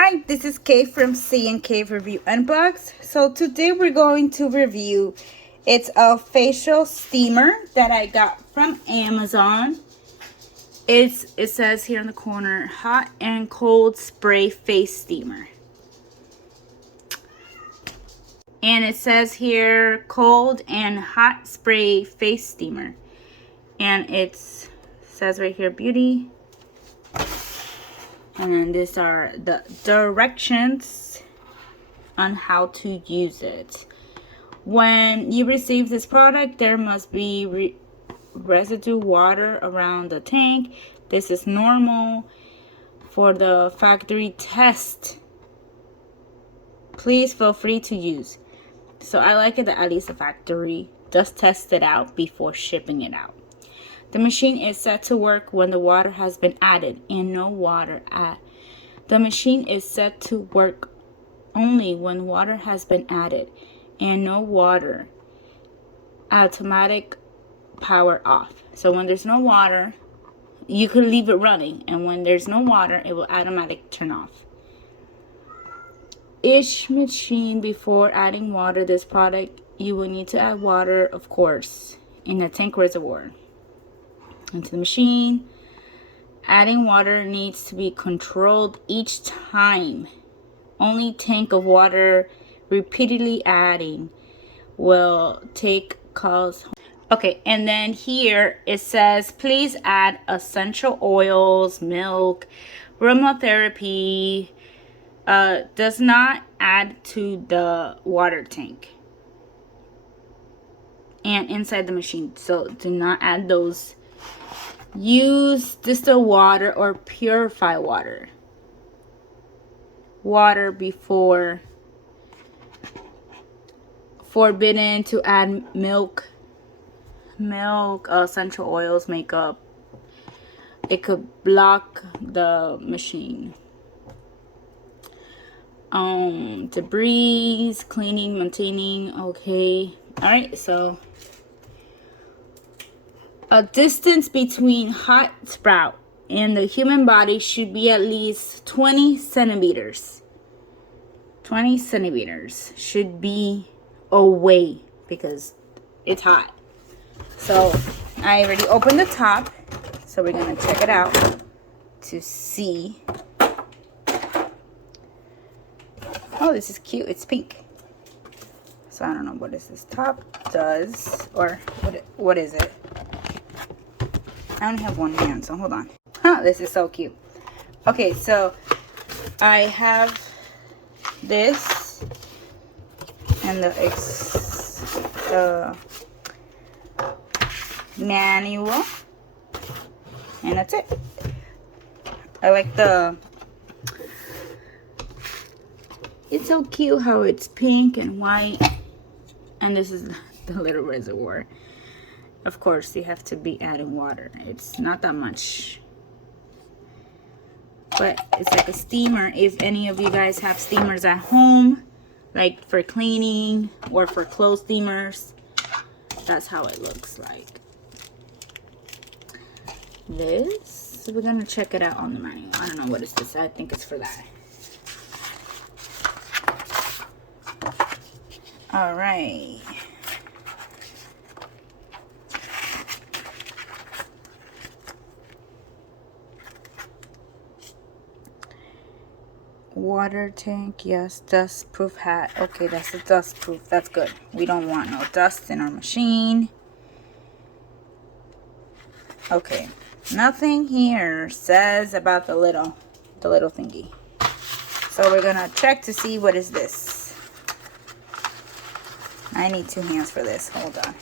Hi, this is Kay from C&KRB Unbox. So today we're going to review, it's a facial steamer that I got from Amazon. It says here in the corner, hot and cold spray face steamer. And it says here, cold and hot spray face steamer. And it says right here, beauty. And then these are the directions on how to use it. When you receive this product, there must be residue water around the tank. This is normal for the factory test. Please feel free to use. So I like it that at least the factory does test it out before shipping it out. The machine is set to work when the water has been added and no water added. The machine is set to work only when water has been added and no water. Automatic power off. So when there's no water, you can leave it running, and when there's no water, it will automatically turn off. Each machine, before adding water, this product, you will need to add water, of course, in the tank reservoir into the machine. Adding water needs to be controlled each time. Only tank of water repeatedly adding will take cause. Okay, and then here it says please add essential oils, milk, aromatherapy. Does not add to the water tank and inside the machine, so do not add those. Use distilled water or purified water before. Forbidden to add milk, essential oils, makeup. It could block the machine. Debris, cleaning, maintaining. Okay. All right, so a distance between hot sprout and the human body should be at least 20 centimeters. 20 centimeters should be away because it's hot. So I already opened the top, so we're gonna check it out to see. Oh, this is cute. It's pink. So I don't know what this top does, or what is it. I only have one hand, so hold on. This is so cute. Okay, so I have this and the manual, and that's it. I like it's so cute how it's pink and white, and this is the little reservoir. Of course, you have to be adding water. It's not that much, but it's like a steamer. If any of you guys have steamers at home, like for cleaning or for clothes steamers, that's how it looks like. This, we're gonna check it out on the manual. I don't know what is this. I think it's for that. All right. Water tank, yes. Dust proof hat. Okay, that's a dust proof. That's good. We don't want no dust in our machine. Okay, nothing here says about the little thingy. So we're gonna check to see what is this. I need 2 hands for this. Hold on.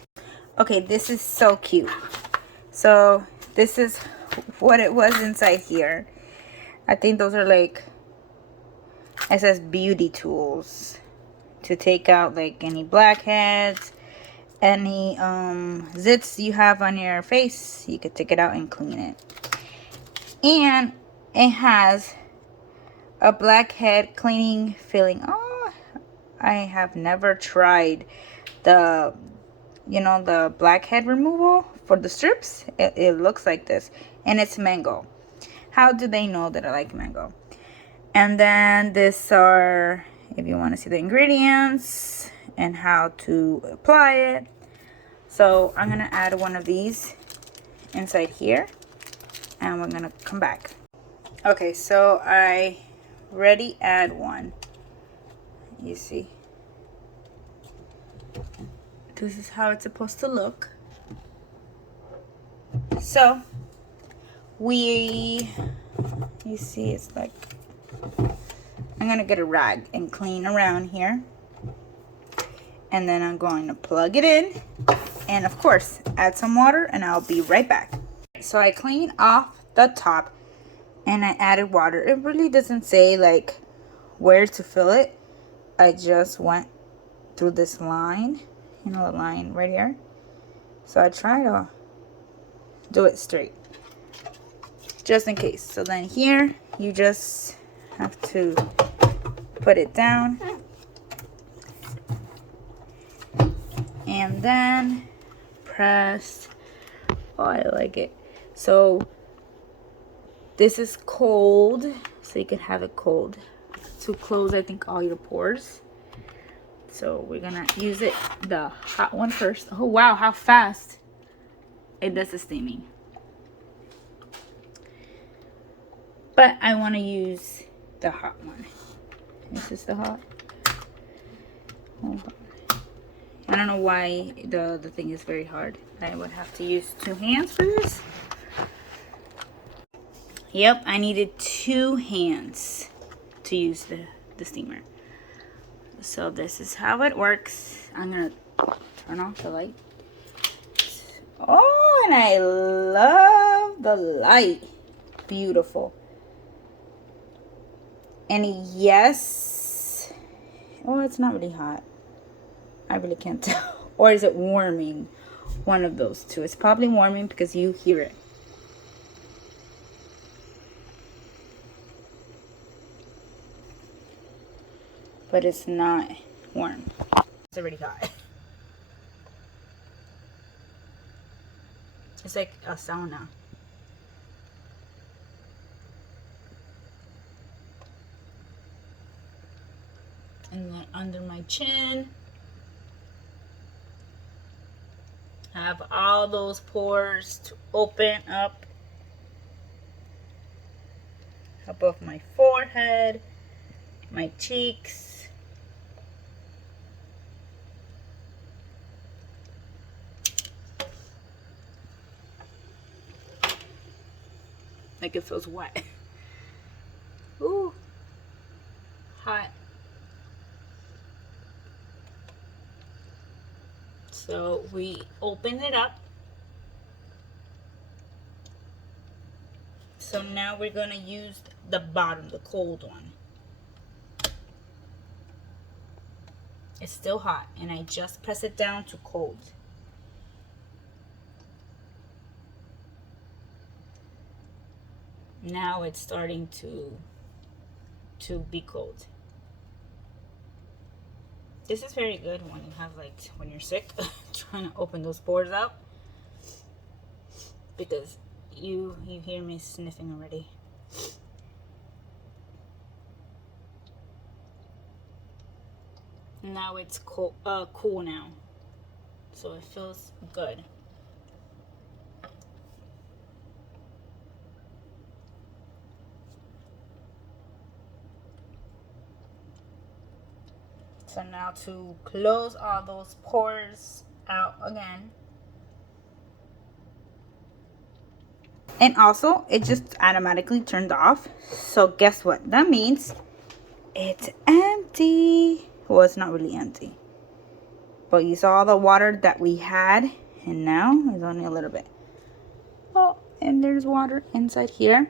Okay, this is so cute. So this is what it was inside here. I think those are like, it says beauty tools to take out like any blackheads, any zits you have on your face. You could take it out and clean it. And it has a blackhead cleaning filling. Oh, I have never tried the the blackhead removal for the strips. It looks like this, and it's mango. How do they know that I like mango? And then these are, if you want to see the ingredients and how to apply it. So I'm gonna add one of these inside here, and we're gonna come back. Okay, so I already add one. You see, this is how it's supposed to look. So you see, it's like, I'm gonna get a rag and clean around here, and then I'm going to plug it in, and of course add some water, and I'll be right back. So I cleaned off the top and I added water. It really doesn't say like where to fill it. I just went through this line, you know, the line right here. So I try to do it straight, just in case. So then here, you just have to put it down. And then press. Oh, I like it. So this is cold, so you can have it cold to close, I think, all your pores. So we're gonna use it, the hot one first. Oh wow, how fast it does the steaming. But I want to use the hot one. This is the hot. Hold on. I don't know why the thing is very hard. I would have to use 2 hands for this. Yep, I needed 2 hands to use the steamer. So this is how it works. I'm gonna turn off the light. Oh, and I love the light. Beautiful. And yes, oh, it's not really hot. I really can't tell. Or is it warming? One of those two. It's probably warming because you hear it. But it's not warm. It's already hot. It's like a sauna. And then under my chin, I have all those pores to open up above my forehead, my cheeks. Like it feels wet. Ooh, hot. So we open it up. So now we're gonna use the bottom, the cold one. It's still hot, and I just press it down to cold. Now it's starting to be cold. This is very good when you have, like, when you're sick, trying to open those pores up, because you hear me sniffing already. Now it's cool now, so it feels good. So now to close all those pores out again. And also, it just automatically turned off. So guess what? That means it's empty. Well, it's not really empty. But you saw the water that we had. And now there's only a little bit. Oh, and there's water inside here.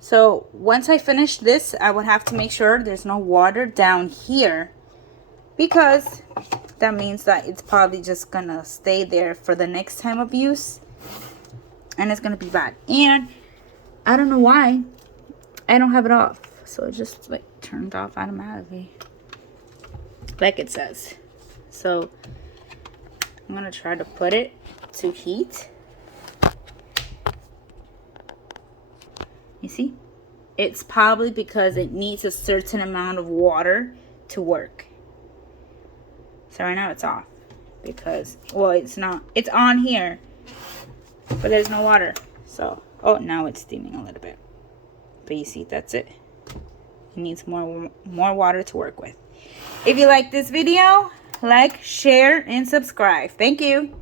So once I finish this, I would have to make sure there's no water down here, because that means that it's probably just gonna stay there for the next time of use, and it's gonna be bad. And I don't know why I don't have it off, so it just like turned off automatically like it says. So I'm gonna try to put it to heat. You see, It's probably because it needs a certain amount of water to work. So right now it's off because, well, it's not, it's on here, but there's no water. So, oh, now it's steaming a little bit. But you see, that's it. It needs more water to work with. If you like this video, like, share, and subscribe. Thank you.